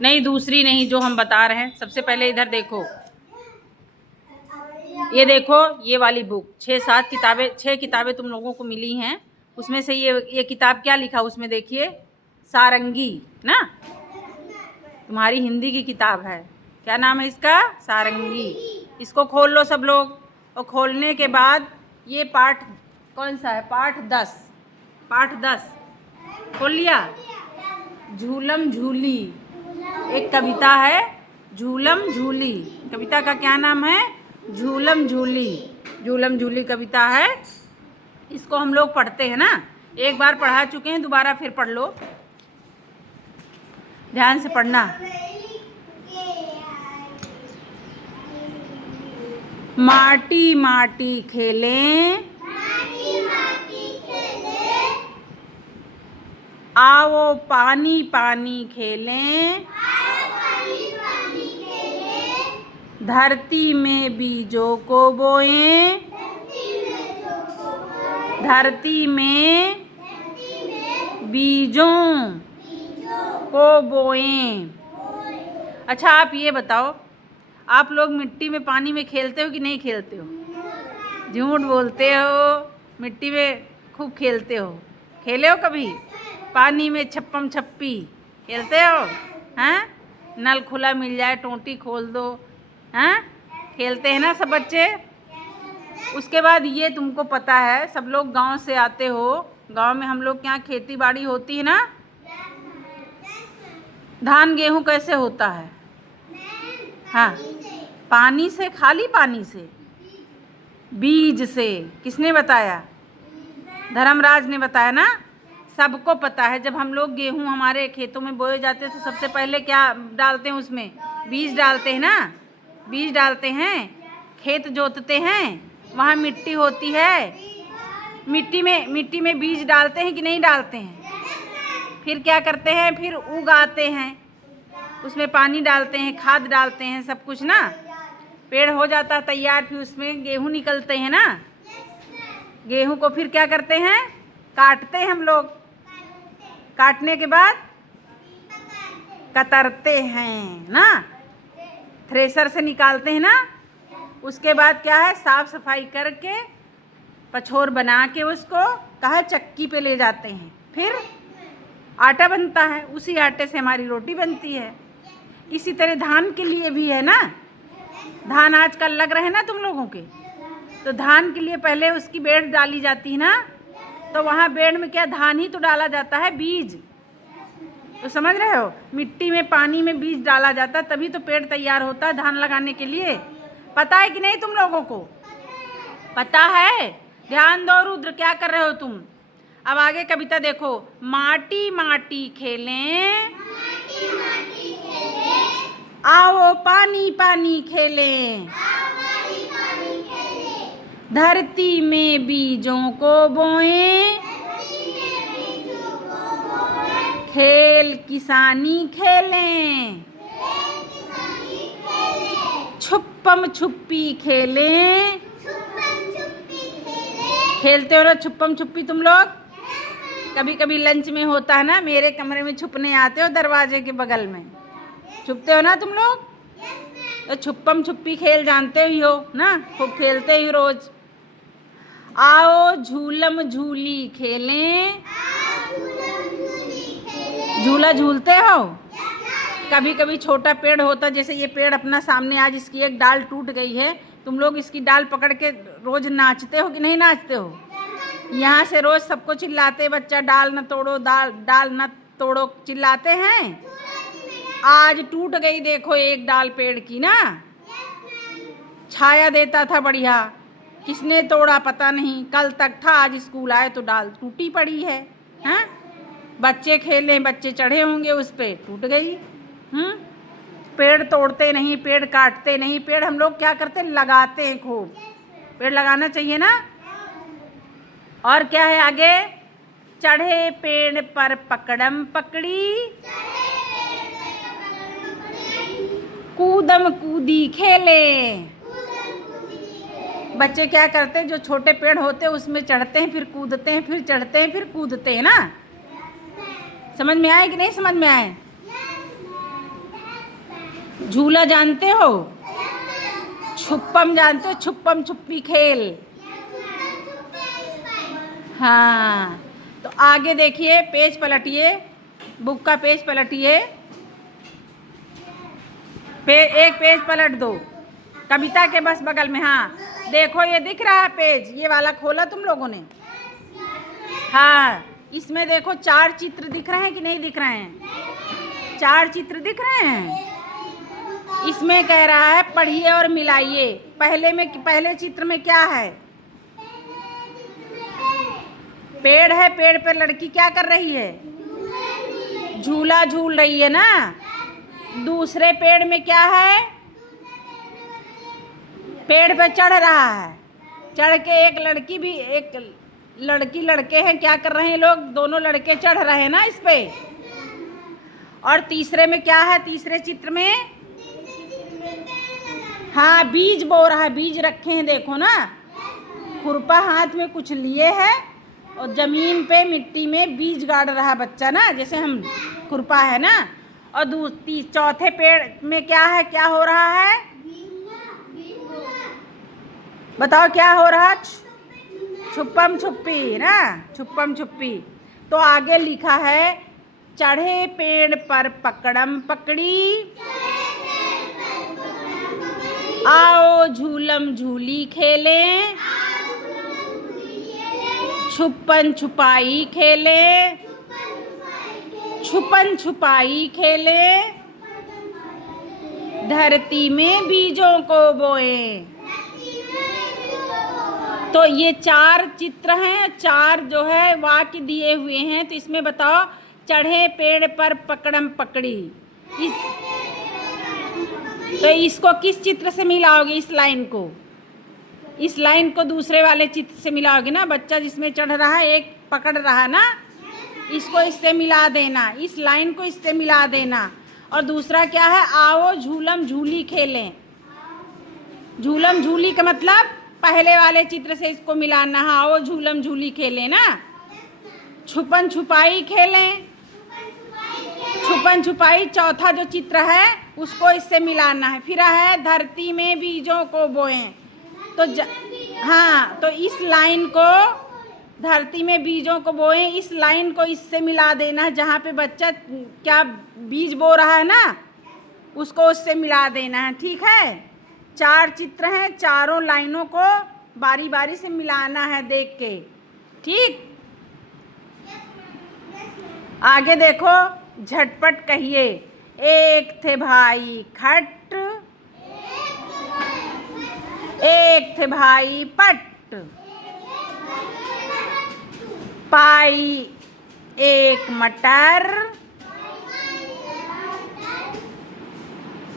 नहीं, दूसरी नहीं, जो हम बता रहे हैं। सबसे पहले इधर देखो, ये देखो, ये वाली बुक 6-7 किताबें, 6 किताबें तुम लोगों को मिली हैं। उसमें से ये किताब क्या लिखा उसमें देखिए, सारंगी ना, तुम्हारी हिंदी की किताब है। क्या नाम है इसका? सारंगी। इसको खोल लो सब लोग। और खोलने के बाद ये पाठ कौन सा है? पाठ 10। पाठ 10 खोल लिया। झूलम झूली एक कविता है, झूलम झूली। कविता का क्या नाम है? झूलम झूली। झूलम झूली कविता है। इसको हम लोग पढ़ते हैं ना, एक बार पढ़ा चुके हैं, दोबारा फिर पढ़ लो, ध्यान से पढ़ना। माटी माटी खेलें, आओ पानी पानी खेलें, धरती में बीजों को बोएं, धरती में बीजों को बोएं। अच्छा, आप ये बताओ, आप लोग मिट्टी में पानी में खेलते हो कि नहीं खेलते हो? झूठ बोलते हो, मिट्टी में खूब खेलते हो। खेले हो कभी पानी में छप्पम छप्पी? खेलते हो? हैं? नल खुला मिल जाए, टोंटी खोल दो, हैं? खेलते हैं ना सब बच्चे। उसके बाद ये तुमको पता है, सब लोग गांव से आते हो, गांव में हम लोग के यहाँ खेती बाड़ी होती है ना। धान गेहूँ कैसे होता है? हाँ, पानी से, खाली पानी से, बीज से। किसने बताया? धर्मराज ने बताया ना। सबको पता है, जब हम लोग गेहूँ हमारे खेतों में बोए जाते हैं तो सबसे पहले क्या डालते हैं उसमें? बीज डालते हैं ना। बीज डालते हैं, खेत जोतते हैं, वहाँ मिट्टी होती है, मिट्टी में बीज डालते हैं कि नहीं डालते हैं? फिर क्या करते हैं? फिर उगाते हैं, उसमें पानी डालते हैं, खाद डालते हैं, सब कुछ ना। पेड़ हो जाता है तैयार, फिर उसमें गेहूँ निकलते हैं ना। गेहूँ को फिर क्या करते हैं? काटते हैं हम लोग। काटने के बाद कतरते हैं ना, थ्रेसर से निकालते हैं ना। उसके बाद क्या है? साफ सफाई करके पछोर बना के उसको कहा चक्की पे ले जाते हैं, फिर आटा बनता है, उसी आटे से हमारी रोटी बनती है। इसी तरह धान के लिए भी है ना। धान आजकल लग रहे हैं ना तुम लोगों के, तो धान के लिए पहले उसकी बेड़ डाली जाती है ना, तो वहाँ बेड़ में क्या धान ही तो डाला जाता है, बीज। तो समझ रहे हो, मिट्टी में पानी में बीज डाला जाता है, तभी तो पेड़ तैयार होता है धान लगाने के लिए। पता है कि नहीं तुम लोगों को? पता है? ध्यान दो रुद्र, क्या कर रहे हो तुम? अब आगे कविता देखो। माटी माटी खेलें, आओ पानी पानी खेलें, धरती में बीजों को बोएं, खेल किसानी खेलें, छुप्पम छुप्पी खेलें। खेलते हो ना छुप्पम छुप्पी तुम लोग? कभी कभी लंच में होता है ना, मेरे कमरे में छुपने आते हो, दरवाजे के बगल में छुपते हो ना तुम लोग। तो छुप्पम छुप्पी खेल जानते ही हो ना, खूब खेलते ही रोज। आओ झूलम झूली खेलें, झूला झूलते हो? कभी कभी छोटा पेड़ होता, जैसे ये पेड़ अपना सामने, आज इसकी एक डाल टूट गई है, तुम लोग इसकी डाल पकड़ के रोज नाचते हो कि नहीं नाचते हो? यहाँ से रोज सबको चिल्लाते, बच्चा डाल न तोड़ो, डाल न तोड़ो, चिल्लाते हैं। आज टूट गई देखो एक डाल पेड़ की ना, छाया देता था बढ़िया, किसने तोड़ा पता नहीं, कल तक था, आज स्कूल आए तो डाल टूटी पड़ी है। हाँ, बच्चे खेले, बच्चे चढ़े होंगे उस पे, टूट गई। पेड़ तोड़ते नहीं, पेड़ काटते नहीं, पेड़ हम लोग क्या करते? लगाते हैं खूब। पेड़ लगाना चाहिए ना। और क्या है आगे? चढ़े पेड़ पर पकड़म पकड़ी, कूदम कूदी खेले। बच्चे क्या करते हैं? जो छोटे पेड़ होते हैं उसमें चढ़ते हैं, फिर कूदते हैं, फिर चढ़ते हैं, फिर कूदते हैं ना। समझ में आए कि नहीं समझ में आए? झूला जानते हो? छुप्पम जानते हो? छुप्पम छुप्पी खेल। हाँ, तो आगे देखिए, पेज पलटिए, बुक का पेज पलटिए, एक पेज पलट दो, कविता के बस बगल में। हाँ देखो, ये दिख रहा है पेज, ये वाला खोला तुम लोगों ने? हाँ, इसमें देखो 4 चित्र दिख रहे हैं कि नहीं दिख रहे हैं? 4 चित्र दिख रहे हैं। इसमें कह रहा है पढ़िए और मिलाइए। पहले चित्र में क्या है? पेड़ है, पेड़ पर लड़की क्या कर रही है? झूला झूल रही है ना। दूसरे पेड़ में क्या है? पेड़ पे चढ़ रहा है, चढ़ के एक लड़की लड़के हैं, क्या कर रहे हैं लोग? दोनों लड़के चढ़ रहे हैं ना इस पे। और तीसरे में क्या है? तीसरे चित्र में हाँ, बीज बो रहा है, बीज रखे हैं देखो ना। खुरपा हाथ में कुछ लिए है और जमीन पे मिट्टी में बीज गाड़ रहा बच्चा ना, जैसे हम खुरपा है ना। और चौथे पेड़ में क्या है? क्या हो रहा है? बताओ क्या हो रहा? छुप्पम छुप्पी ना, छुप्पम छुप्पी। तो आगे लिखा है चढ़े पेड़ पर पकड़म पकड़ी, आओ झूलम झूली खेले, छुपन छुपाई खेले, छुपन छुपाई खेले, धरती में बीजों को बोए। तो ये 4 चित्र हैं, 4 जो है वाक्य दिए हुए हैं। तो इसमें बताओ, चढ़े पेड़ पर पकड़म पकड़ी, तो इसको किस चित्र से मिलाओगे? इस लाइन को दूसरे वाले चित्र से मिलाओगे ना। बच्चा जिसमें चढ़ रहा है, एक पकड़ रहा है ना, इसको इससे मिला देना, इस लाइन को इससे मिला देना। और दूसरा क्या है? आओ झूलम झूली खेलें। झूलम झूली का मतलब पहले वाले चित्र से इसको मिलाना है, आओ झूलम झूली खेलें ना। छुपन छुपाई खेलें, छुपन छुपाई चौथा जो चित्र है उसको इससे मिलाना है। फिर है धरती में बीजों को बोएं। तो हाँ, तो इस लाइन को, धरती में बीजों को बोएं, इस लाइन को इससे मिला देना है। जहाँ पे बच्चा क्या बीज बो रहा है ना, उसको उससे मिला देना है। ठीक है, 4 चित्र हैं, चारों लाइनों को बारी बारी से मिलाना है देख के। ठीक, आगे देखो, झटपट कहिए। एक थे भाई खट, एक थे भाई पट, पाई एक मटर,